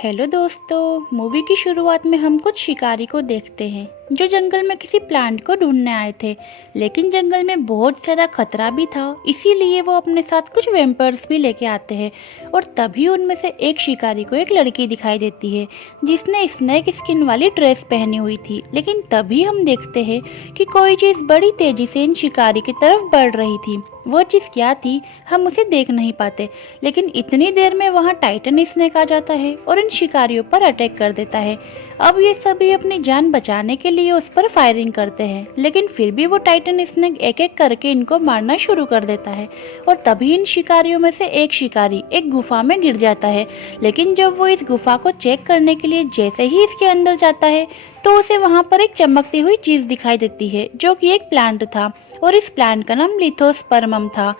Hello दोस्तों, movie की शुरुआत में हम कुछ शिकारी को देखते हैं जो जंगल में किसी प्लांट को ढूंढने आए थे। लेकिन जंगल में बहुत ज़्यादा खतरा भी था, इसीलिए वो अपने साथ कुछ वैम्पर्स भी लेके आते हैं। और तभी उनमें से एक शिकारी को एक लड़की दिखाई देती है जिसने स्नेक स्किन वाली ड्रेस पहनी हुई थी। लेकिन तभी हम देखते हैं कि कोई चीज़ बड़ी तेजी से इन शिकारी की तरफ बढ़ रही थी। वो चीज़ क्या थी हम उसे देख नहीं पाते, लेकिन इतनी देर में वहाँ टाइटन स्नेक आ जाता है और इन शिकारियों पर अटैक कर देता है। अब ये सभी अपनी जान बचाने के लिए उस पर फायरिंग करते हैं, लेकिन फिर भी वो टाइटन स्नेक एक एक करके इनको मारना शुरू कर देता है। और तभी इन शिकारियों में से एक शिकारी एक गुफा में गिर जाता है। लेकिन जब वो इस गुफा को चेक करने के लिए जैसे ही इसके अंदर जाता है तो उसे वहाँ पर एक चमकती हुई चीज दिखाई देती है जो कि एक प्लांट था, और इस प्लांट का नाम लिथोस्पर्मम था।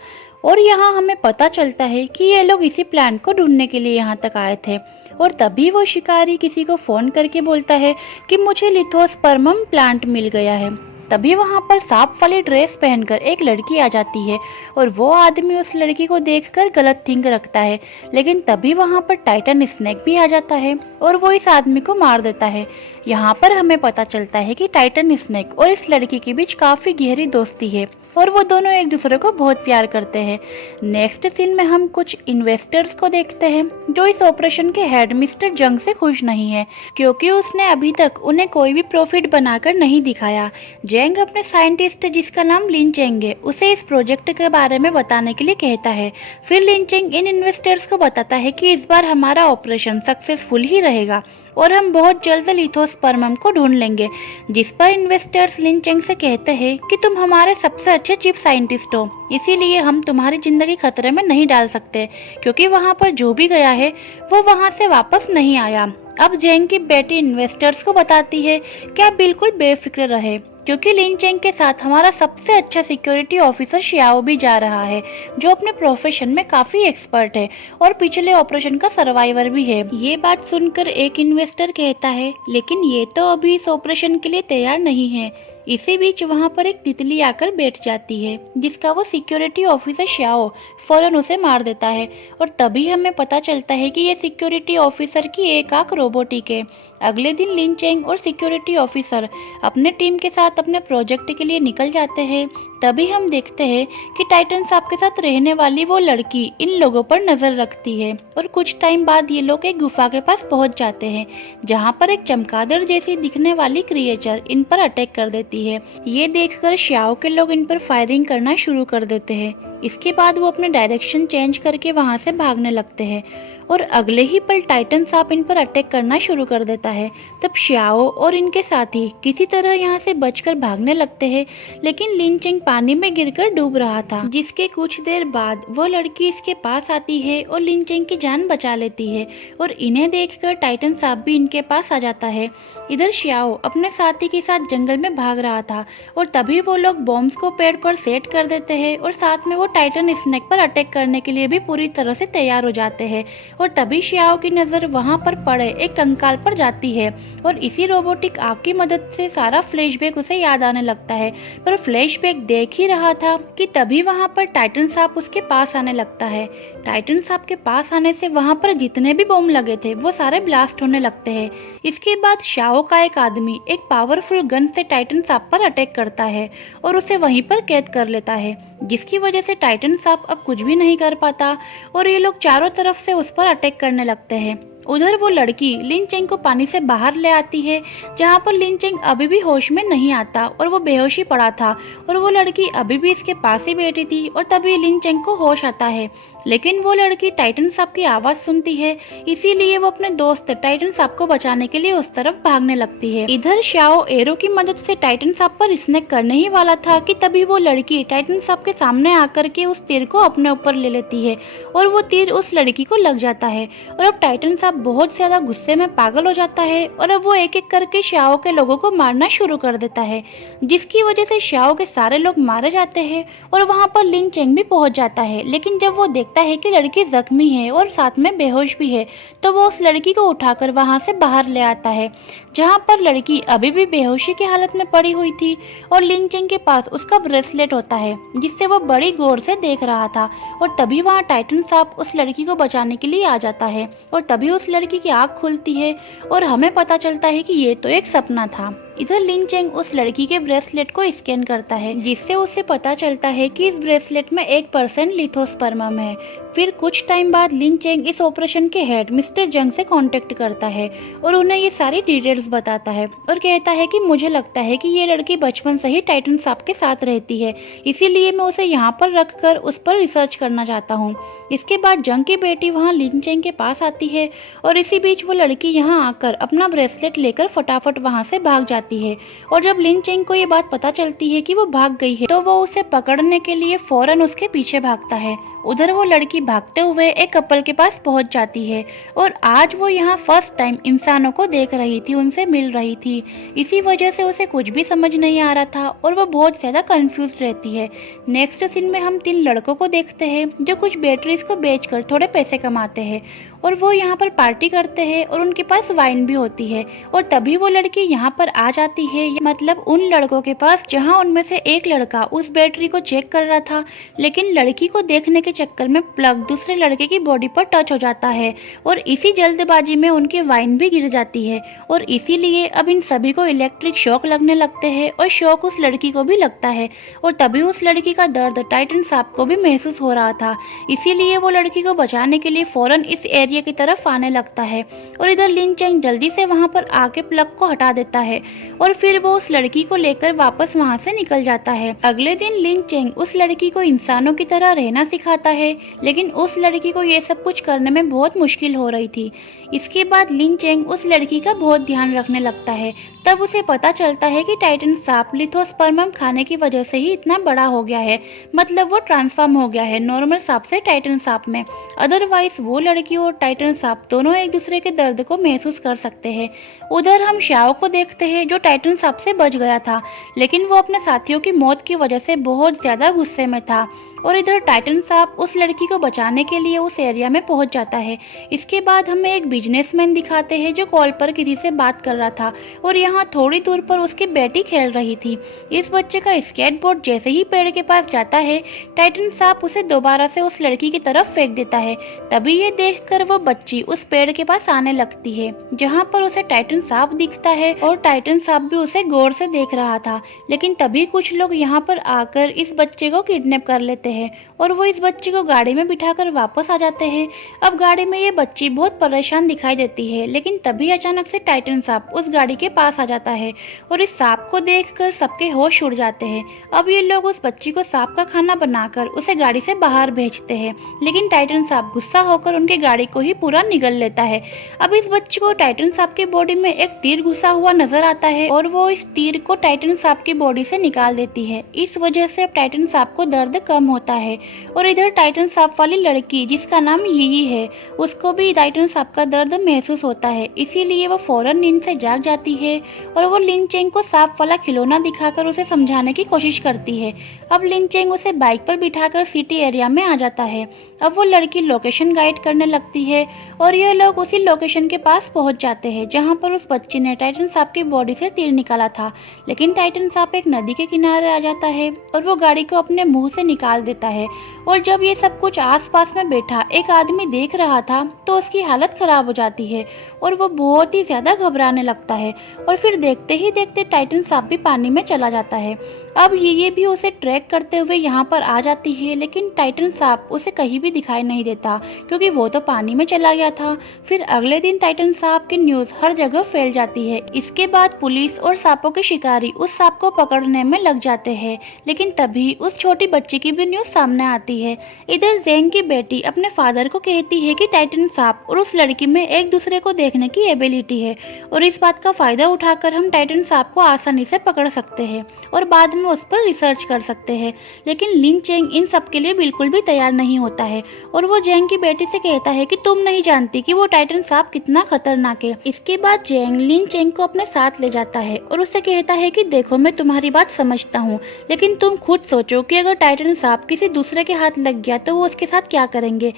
और यहाँ हमें पता चलता है कि ये लोग इसी प्लांट को ढूंढने के लिए यहाँ तक आए थे। और तभी वो शिकारी किसी को फोन करके बोलता है कि मुझे लिथोस्पर्मम प्लांट मिल गया है। तभी वहाँ पर सांप वाली ड्रेस पहनकर एक लड़की आ जाती है और वो आदमी उस लड़की को देखकर गलत थिंक रखता है। लेकिन तभी वहाँ पर टाइटन स्नेक भी आ जाता है और वो इस आदमी को मार देता है। यहाँ पर हमें पता चलता है कि टाइटन स्नेक और इस लड़की के बीच काफी गहरी दोस्ती है और वो दोनों एक दूसरे को बहुत प्यार करते हैं। नेक्स्ट सीन में हम कुछ इन्वेस्टर्स को देखते हैं जो इस ऑपरेशन के हेड मिस्टर जंग से खुश नहीं है, क्योंकि उसने अभी तक उन्हें कोई भी प्रॉफिट बनाकर नहीं दिखाया। जेंग अपने साइंटिस्ट जिसका नाम लिन चेंग है उसे इस प्रोजेक्ट के बारे में बताने के लिए कहता है। फिर लिन चेंग इन इन्वेस्टर्स को बताता है कि इस बार हमारा ऑपरेशन सक्सेसफुल ही रहेगा और हम बहुत जल्द लिथोस्पर्मम को ढूंढ लेंगे। जिस पर इन्वेस्टर्स लिन चेंग से कहते हैं कि तुम हमारे सबसे अच्छे चीफ साइंटिस्ट हो, इसीलिए हम तुम्हारी जिंदगी खतरे में नहीं डाल सकते, क्योंकि वहाँ पर जो भी गया है वो वहाँ से वापस नहीं आया। अब जेंग की बेटी इन्वेस्टर्स को बताती है कि आप बिल्कुल बेफिक्र रहे, क्योंकि लिन चेंग के साथ हमारा सबसे अच्छा सिक्योरिटी ऑफिसर शियाओ भी जा रहा है जो अपने प्रोफेशन में काफी एक्सपर्ट है और पिछले ऑपरेशन का सर्वाइवर भी है। ये बात सुनकर एक इन्वेस्टर कहता है लेकिन ये तो अभी इस ऑपरेशन के लिए तैयार नहीं है। इसी बीच वहाँ पर एक तितली आकर बैठ जाती है जिसका वो सिक्योरिटी ऑफिसर शियाओ फौरन उसे मार देता है। और तभी हमें पता चलता है कि ये सिक्योरिटी ऑफिसर की एक आंख रोबोटिक है। अगले दिन लिन चेंग और सिक्योरिटी ऑफिसर अपने टीम के साथ अपने प्रोजेक्ट के लिए निकल जाते हैं। तभी हम देखते हैं कि टाइटन सांप के साथ रहने वाली वो लड़की इन लोगों पर नजर रखती है और कुछ टाइम बाद ये लोग एक गुफा के पास पहुंच जाते हैं जहां पर एक चमगादड़ जैसी दिखने वाली क्रिएचर इन पर अटैक कर देती है। ये देखकर शियाओ के लोग इन पर फायरिंग करना शुरू कर देते हैं। इसके बाद वो अपने डायरेक्शन चेंज करके वहां से भागने लगते हैं और अगले ही पल टाइटन सांप इन पर अटैक करना शुरू कर देता है। तब शियाओ और इनके साथी किसी तरह यहाँ से बचकर भागने लगते हैं, लेकिन लिन चेंग पानी में गिरकर डूब रहा था, जिसके कुछ देर बाद वो लड़की इसके पास आती है और लिन चेंग की जान बचा लेती है और इन्हें देखकर टाइटन सांप भी इनके पास आ जाता है। इधर शियाओ अपने साथी के साथ जंगल में भाग रहा था और तभी वो लोग बॉम्ब्स को पेड़ पर सेट कर देते हैं और साथ में वो टाइटन स्नेक पर अटैक करने के लिए भी पूरी तरह से तैयार हो जाते हैं। और तभी शियाओ की नजर वहां पर पड़े एक कंकाल पर जाती है और इसी रोबोटिक आंख की मदद से सारा फ्लैशबैक उसे याद आने लगता है। पर फ्लैशबैक देख ही रहा था कि तभी वहां पर टाइटन सांप उसके पास आने लगता है। टाइटन सांप के पास आने से वहां पर जितने भी बम लगे थे वो सारे ब्लास्ट होने लगते हैं। इसके बाद शियाओ का एक आदमी एक पावरफुल गन से टाइटन सांप पर अटैक करता है और उसे वहीं पर कैद कर लेता है, जिसकी वजह से टाइटन सांप अब कुछ भी नहीं कर पाता और ये लोग चारों तरफ से उस पर अटैक करने लगते हैं। उधर वो लड़की लिन चेंग को पानी से बाहर ले आती है, जहाँ पर लिन चेंग अभी भी होश में नहीं आता और वो बेहोशी पड़ा था और वो लड़की अभी भी इसके पास ही बैठी थी। और तभी लिन चेंग को होश आता है, लेकिन वो लड़की टाइटन सांप की आवाज सुनती है, इसीलिए वो अपने दोस्त टाइटन सांप को बचाने के लिए उस तरफ भागने लगती है। इधर शियाओ एरो की मदद से टाइटन सांप पर स्नेक करने ही वाला था कि तभी वो लड़की टाइटन सांप के सामने आकर के उस तीर को अपने ऊपर ले लेती है और वो तीर उस लड़की को लग जाता है। और अब टाइटन सांप बहुत ज्यादा गुस्से में पागल हो जाता है और अब वो एक एक करके शियाओ के लोगों को मारना शुरू कर देता है, जिसकी वजह से शियाओ के सारे लोग मारे जाते हैं और वहाँ पर लिन चेंग भी पहुंच जाता है। लेकिन जब वो देखता है कि लड़की जख्मी है और साथ में बेहोश भी है, तो वो उस लड़की को उठाकर वहां से बाहर ले आता है, जहां पर लड़की अभी भी बेहोशी की हालत में पड़ी हुई थी और लिन चेंग के पास उसका ब्रेसलेट होता है, जिससे वो बड़ी गौर से देख रहा था। और तभी वहाँ टाइटन सांप उस लड़की को बचाने के लिए आ जाता है और तभी उस लड़की की आँख खुलती है और हमें पता चलता है कि ये तो एक सपना था। इधर लिन चेंग उस लड़की के ब्रेसलेट को स्कैन करता है, जिससे उसे पता चलता है कि इस ब्रेसलेट में 1% लिथोस्पर्मम है। फिर कुछ टाइम बाद लिन चेंग इस ऑपरेशन के हेड मिस्टर जंग से कांटेक्ट करता है और उन्हें ये सारी डिटेल्स बताता है और कहता है कि मुझे लगता है कि ये लड़की बचपन से ही टाइटन सांप के साथ रहती है, इसीलिए मैं उसे यहाँ पर रखकर उस पर रिसर्च करना चाहता हूँ। इसके बाद जंग की बेटी वहाँ लिन चेंग के पास आती है और इसी बीच वो लड़की यहाँ आकर अपना ब्रेसलेट लेकर फटाफट वहाँ से भाग जाती है। और जब लिन चेंग को ये बात पता चलती है कि वो भाग गई है, तो वो उसे पकड़ने के लिए फौरन उसके पीछे भागता है। उधर वो लड़की भागते हुए एक कपल के पास पहुंच जाती है और आज वो यहाँ फर्स्ट टाइम इंसानों को देख रही थी, उनसे मिल रही थी। इसी वजह से उसे कुछ भी समझ नहीं आ रहा था और वो बहुत ज़्यादा कंफ्यूज रहती है। नेक्स्ट सीन में हम 3 लड़कों को देखते हैं जो कुछ बैटरीज को बेचकर थोड़े पैसे कमाते हैं और वो यहाँ पर पार्टी करते हैं और उनके पास वाइन भी होती है। और तभी वो लड़की यहाँ पर आ जाती है, मतलब उन लड़कों के पास, जहाँ उनमें से एक लड़का उस बैटरी को चेक कर रहा था, लेकिन लड़की को देखने के चक्कर में प्लग दूसरे लड़के की बॉडी पर टच हो जाता है और इसी जल्दबाजी में उनकी वाइन भी गिर जाती है और इसीलिए अब इन सभी को इलेक्ट्रिक शॉक लगने लगते हैं और शॉक उस लड़की को भी लगता है। और तभी उस लड़की का दर्द टाइटन सांप को भी महसूस हो रहा था, इसीलिए वो लड़की को बचाने के लिए फौरन इस एरिया की तरफ आने लगता है। और इधर लिन चेंग जल्दी से वहां पर आके प्लग को हटा देता है और फिर वो उस लड़की को लेकर वापस वहां से निकल जाता है। अगले दिन लिन चेंग उस लड़की को इंसानों की तरह रहना सिखाता है, लेकिन उस लड़की को ये सब कुछ करने में बहुत मुश्किल हो रही थी। इसके बाद लिन चेंग उस लड़की का बहुत ध्यान रखने लगता है। तब उसे पता चलता है कि टाइटन सांप लिथोस्पर्मम खाने की वजह से ही इतना बड़ा हो गया है, मतलब वो ट्रांसफॉर्म हो गया है नॉर्मल सांप से टाइटन सांप में। अदरवाइज वो लड़की और टाइटन सांप दोनों एक दूसरे के दर्द को महसूस कर सकते हैं। उधर हम शाओ को देखते हैं जो टाइटन सांप से बच गया था, लेकिन वो अपने साथियों की मौत की वजह से बहुत ज्यादा गुस्से में था। और इधर टाइटन सांप उस लड़की को बचाने के लिए उस एरिया में पहुंच जाता है। इसके बाद हमें एक बिजनेसमैन दिखाते हैं जो कॉल पर किसी से बात कर रहा था और यहाँ थोड़ी दूर पर उसकी बेटी खेल रही थी। इस बच्चे का स्केटबोर्ड जैसे ही पेड़ के पास जाता है, टाइटन सांप उसे दोबारा से उस लड़की की तरफ फेंक देता है। तभी ये देखकर वो बच्ची उस पेड़ के पास आने लगती है, जहाँ पर उसे टाइटन सांप दिखता है और टाइटन सांप भी उसे गौर से देख रहा था। लेकिन तभी कुछ लोग यहाँ पर आकर इस बच्चे को किडनैप कर लेते हैं और वो इस बच्चे को गाड़ी में बिठाकर वापस आ जाते हैं। अब गाड़ी में ये बच्ची बहुत परेशान दिखाई देती है, लेकिन तभी अचानक से टाइटन सांप उस गाड़ी के पास आ जाता है और इस सांप को देखकर सबके होश उड़ जाते हैं। अब ये लोग उस बच्ची को सांप का खाना बनाकर उसे गाड़ी से बाहर भेजते हैं, लेकिन टाइटन सांप गुस्सा होकर उनकी गाड़ी को ही पूरा निगल लेता है। अब इस बच्ची को टाइटन सांप की बॉडी में एक तीर घुसा हुआ नजर आता है और वो इस तीर को टाइटन सांप की बॉडी से निकाल देती है। इस वजह से टाइटन सांप को दर्द कम होता है। और इधर टाइटन सांप वाली लड़की जिसका नाम यी है, उसको भी टाइटन सांप का दर्द महसूस होता है, इसीलिए वो फौरन नींद से जाग जाती है और वो लिन चेंग को सांप वाला खिलौना दिखाकर उसे समझाने की कोशिश करती है। अब लिन चेंग उसे बाइक पर बिठाकर सिटी एरिया में आ जाता है। अब वो लड़की लोकेशन गाइड करने लगती है और ये लोग उसी लोकेशन के पास पहुंच जाते हैं जहां पर उस बच्ची ने टाइटन सांप की बॉडी से तीर निकाला था। लेकिन टाइटन सांप एक नदी के किनारे आ जाता है और वो गाड़ी को अपने मुंह से निकाल देता है। और जब ये सब कुछ आसपास में बैठा एक आदमी देख रहा था तो उसकी हालत खराब हो जाती है और वो बहुत ही ज्यादा घबराने लगता है। और फिर देखते ही देखते टाइटन सांप भी पानी में चला जाता है। अब ये भी उसे ट्रैक करते हुए यहाँ पर आ जाती है, लेकिन टाइटन सांप उसे कहीं भी दिखाई नहीं देता क्योंकि वो तो पानी में चला गया था। फिर अगले दिन टाइटन सांप की न्यूज हर जगह फैल जाती है। इसके बाद पुलिस और सांपों के शिकारी उस सांप को पकड़ने में लग जाते हैं, लेकिन तभी उस छोटी बच्ची की भी न्यूज सामने आती है। इधर जेंग की बेटी अपने फादर को कहती है कि टाइटन सांप और उस लड़की में एक दूसरे को देखने की एबिलिटी है और इस बात का फायदा उठाकर हम टाइटन सांप को आसानी से पकड़ सकते हैं और बाद में उस पर रिसर्च कर सकते हैं। लेकिन लिन चेंग इन सब के लिए बिल्कुल भी तैयार नहीं होता है और वो जेंग की बेटी से कहता है कि तुम नहीं जानती कि वो टाइटन सांप कितना खतरनाक है। इसके बाद जेंग लिन चेंग को अपने साथ ले जाता है और उससे कहता है कि देखो, मैं तुम्हारी बात समझता हूँ, लेकिन तुम खुद सोचो कि अगर टाइटन सांप किसी दूसरे के हाथ लग गया तो वो उसके साथ क्या करेंगे।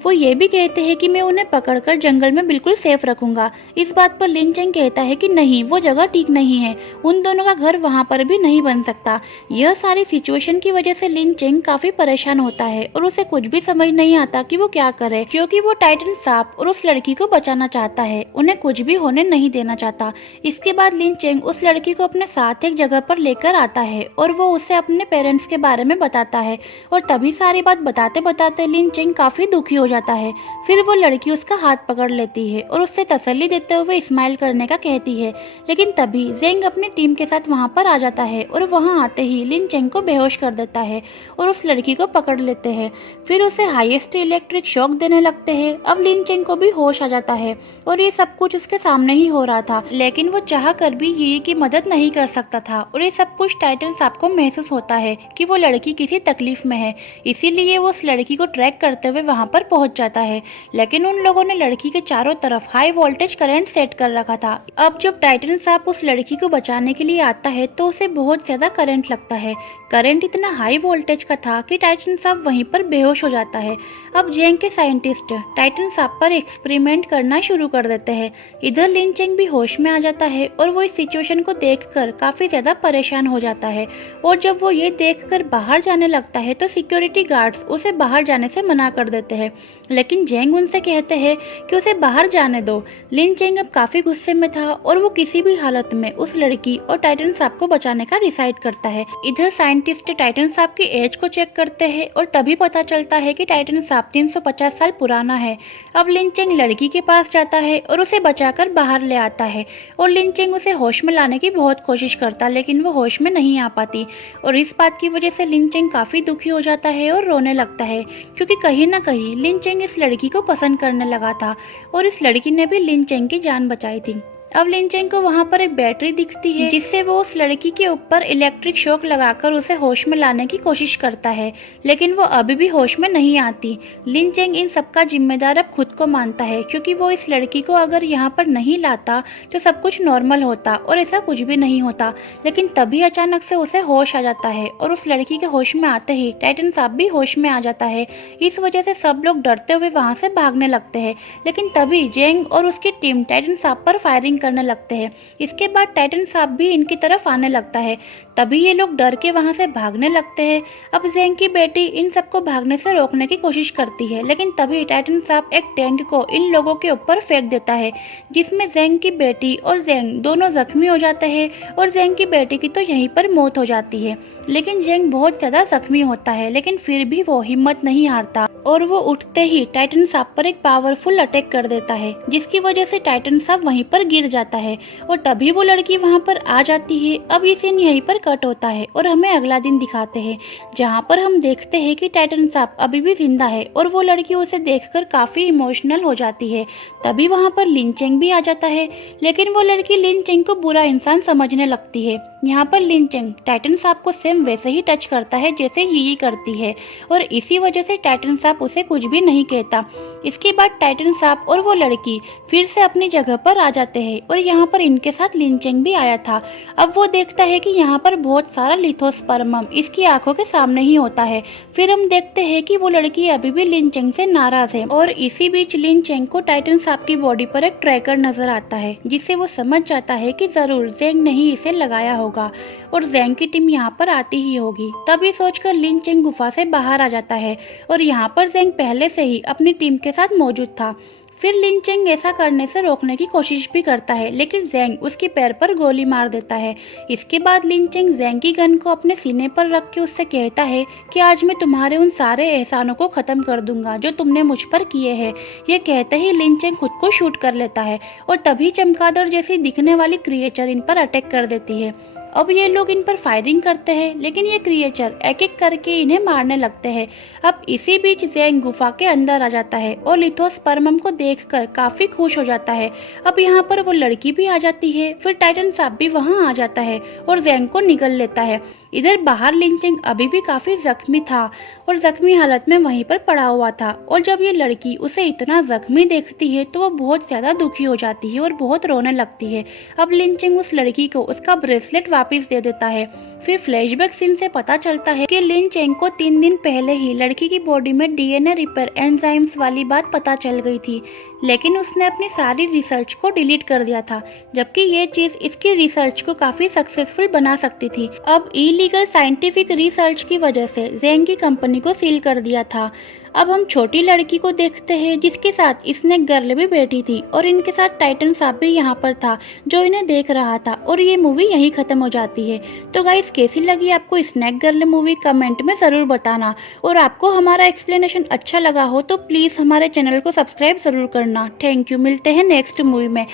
वो ये भी कहते हैं कि मैं उन्हें पकड़कर जंगल में बिल्कुल सेफ रखूंगा। इस बात पर लिन चेंग कहता है कि नहीं, वो जगह ठीक नहीं है, उन दोनों का घर वहाँ पर भी नहीं बन सकता। यह सारी सिचुएशन की वजह से लिन चेंग काफी परेशान होता है और उसे कुछ भी समझ नहीं आता कि वो क्या करे, क्योंकि वो टाइटन सांप और उस लड़की को बचाना चाहता है, उन्हें कुछ भी होने नहीं देना चाहता। इसके बाद लिन चेंग उस लड़की को अपने साथ एक जगह पर लेकर आता है और वो उसे अपने पेरेंट्स के बारे में बताता है और तभी सारी बात बताते बताते लिन चेंग काफी दुखी हो जाता है। फिर वो लड़की उसका हाथ पकड़ लेती है और उससे तसल्ली देते हुए स्माइल करने का कहती है। लेकिन तभी जेंग अपनी टीम के साथ वहां पर आ जाता है और वहां आते ही लिन चेंग को बेहोश कर देता है और उस लड़की को पकड़ लेते हैं। फिर उसे हाईएस्ट इलेक्ट्रिक शॉक देने लगते हैं। अब लिन चेंग को भी होश आ जाता है और ये सब कुछ उसके सामने ही हो रहा था, लेकिन वो चाह कर भी यी की मदद नहीं कर सकता था और ये सब कुछ टाइटन सांप को महसूस होता है कि वो लड़की किसी तकलीफ में है, इसीलिए वो उस लड़की को ट्रैक करते हुए वहां पर पहुंच जाता है। लेकिन उन लोगों ने लड़की के चारों तरफ हाई वोल्टेज करंट सेट कर रखा था। अब जब टाइटन सांप उस लड़की को बचाने के लिए आता है तो उसे बहुत ज्यादा करंट लगता है। करंट इतना हाई वोल्टेज का था कि टाइटन सांप वहीं पर बेहोश हो जाता है। अब जेंग के साइंटिस्ट टाइटन सांप पर एक्सपेरिमेंट करना शुरू कर देते हैं। इधर लिन चेंग भी होश में आ जाता है और वो इस सिचुएशन को देखकर काफी ज्यादा परेशान हो जाता है और जब वो ये देखकर बाहर जाने लगता है तो सिक्योरिटी गार्ड्स उसे बाहर जाने से मना कर देते हैं। लेकिन जेंग उनसे कहते हैं कि उसे बाहर जाने दो। लिन चेंग अब काफी गुस्से में था और वो किसी भी हालत में उस लड़की और टाइटन सांप को बचाने का डिसाइड करता है। इधर साइंटिस्ट टाइटन सांप की एज को चेक करते हैं और तभी पता चलता है कि टाइटन सांप 350 साल पुराना है। अब लिन चेंग लड़की के पास जाता है और उसे बचाकर बाहर ले आता है और लिन चेंग उसे होश में लाने की बहुत कोशिश करता, लेकिन वो होश में नहीं आ पाती और इस बात की वजह से लिन चेंग काफी दुखी हो जाता है और रोने लगता है, क्योंकि कहीं ना कहीं लिन चेंग इस लड़की को पसंद करने लगा था और इस लड़की ने भी लिन चेंग की जान बचाई थी। अब लिन चेंग को वहां पर एक बैटरी दिखती है जिससे वो उस लड़की के ऊपर इलेक्ट्रिक शॉक लगाकर उसे होश में लाने की कोशिश करता है, लेकिन वो अभी भी होश में नहीं आती। लिन चेंग इन सबका जिम्मेदार अब खुद को मानता है, क्योंकि वो इस लड़की को अगर यहाँ पर नहीं लाता तो सब कुछ नॉर्मल होता और ऐसा कुछ भी नहीं होता। लेकिन तभी अचानक से उसे होश आ जाता है और उस लड़की के होश में आते ही टाइटन सांप भी होश में आ जाता है। इस वजह से सब लोग डरते हुए वहां से भागने लगते हैं, लेकिन तभी जेंग और उसकी टीम टाइटन सांप पर फायरिंग करने लगते हैं। इसके बाद टाइटन सांप भी इनकी तरफ आने लगता है, तभी ये लोग डर के वहां से भागने लगते हैं। अब जेंग की बेटी इन सबको भागने से रोकने की कोशिश करती है, लेकिन तभी टाइटन सांप एक टैंक को इन लोगों के ऊपर फेंक देता है, जिसमें जेंग की बेटी और जेंग दोनों जख्मी हो जाते हैं और जेंग की बेटी की तो यहीं पर मौत हो जाती है। लेकिन जेंग बहुत ज्यादा जख्मी होता है, लेकिन फिर भी वो हिम्मत नहीं हारता और वो उठते ही टाइटन सांप पर एक पावरफुल अटैक कर देता है, जिसकी वजह से टाइटन सांप वहीं पर गिर जाता है और तभी वो लड़की वहां पर आ जाती है। अब ये सीन यहीं पर कट होता है और हमें अगला दिन दिखाते हैं, जहां पर हम देखते हैं कि टाइटन सांप अभी भी जिंदा है और वो लड़की उसे देखकर काफी इमोशनल हो जाती है। तभी वहां पर लिन चेंग भी आ जाता है, लेकिन वो लड़की लिन चेंग को बुरा इंसान समझने लगती है। यहाँ पर लिन चेंग टाइटन सांप को सेम वैसे ही टच करता है जैसे यी करती है और इसी वजह से टाइटन सांप उसे कुछ भी नहीं कहता। इसके बाद टाइटन सांप और वो लड़की फिर से अपनी जगह पर आ जाते हैं और यहाँ पर इनके साथ लिन चेंग भी आया था। अब वो देखता है कि यहाँ पर बहुत सारा लिथोस्पर्मम इसकी आंखों के सामने ही होता है। फिर हम देखते हैं कि वो लड़की अभी भी लिन चेंग से नाराज है और इसी बीच लिन चेंग को टाइटन सांप की बॉडी पर एक ट्रैकर नजर आता है, जिससे वो समझ जाता है कि जरूर जेंग ने ही इसे लगाया होगा और जेंग की टीम यहाँ पर आती ही होगी। तभी सोचकर लिन चेंग गुफा से बाहर आ जाता है और यहाँ पर जेंग पहले से ही अपनी टीम के साथ मौजूद था। फिर लिन चेंग ऐसा करने से रोकने की कोशिश भी करता है, लेकिन जेंग उसके पैर पर गोली मार देता है। इसके बाद लिन चेंग जेंग की गन को अपने सीने पर रख के उससे कहता है कि आज मैं तुम्हारे उन सारे एहसानों को खत्म कर दूंगा जो तुमने मुझ पर किए हैं। ये कहते ही लिन चेंग खुद को शूट कर लेता है और तभी चमगादड़ जैसी दिखने वाली क्रिएचर इन पर अटैक कर देती है। अब ये लोग इन पर फायरिंग करते हैं, लेकिन ये क्रिएचर एक एक करके इन्हें मारने लगते हैं। अब इसी बीच ज़ेंग गुफा के अंदर आ जाता है और लिथोस परमम को देखकर काफी खुश हो जाता है। अब यहाँ पर वो लड़की भी आ जाती है, फिर टाइटन सांप भी वहाँ आ जाता है और ज़ेंग को निगल लेता है। इधर बाहर लिंचेंग अभी भी काफी जख्मी था और जख्मी हालत में वहीं पर पड़ा हुआ था, और जब ये लड़की उसे इतना जख्मी देखती है तो वो बहुत ज्यादा दुखी हो जाती है और बहुत रोने लगती है। अब लिंचेंग उस लड़की को उसका ब्रेसलेट वापस दे देता है। फिर फ्लैशबैक सीन से पता चलता है कि लिंचेंग को 3 दिन पहले ही लड़की की बॉडी में डीएनए रिपेयर एंजाइम्स वाली बात पता चल गई थी, लेकिन उसने अपनी सारी रिसर्च को डिलीट कर दिया था, जबकि ये चीज इसकी रिसर्च को काफी सक्सेसफुल बना सकती थी। अब इलीगल साइंटिफिक रिसर्च की वजह से ज़ेंग की कंपनी को सील कर दिया था। अब हम छोटी लड़की को देखते हैं जिसके साथ स्नेक गर्ल भी बैठी थी, और इनके साथ टाइटन सांप भी यहाँ पर था जो इन्हें देख रहा था, और ये मूवी यहीं खत्म हो जाती है। तो गाइस, कैसी लगी आपको स्नेक गर्ल मूवी कमेंट में ज़रूर बताना, और आपको हमारा एक्सप्लेनेशन अच्छा लगा हो तो प्लीज़ हमारे चैनल को सब्सक्राइब ज़रूर करना। थैंक यू, मिलते हैं नेक्स्ट मूवी में।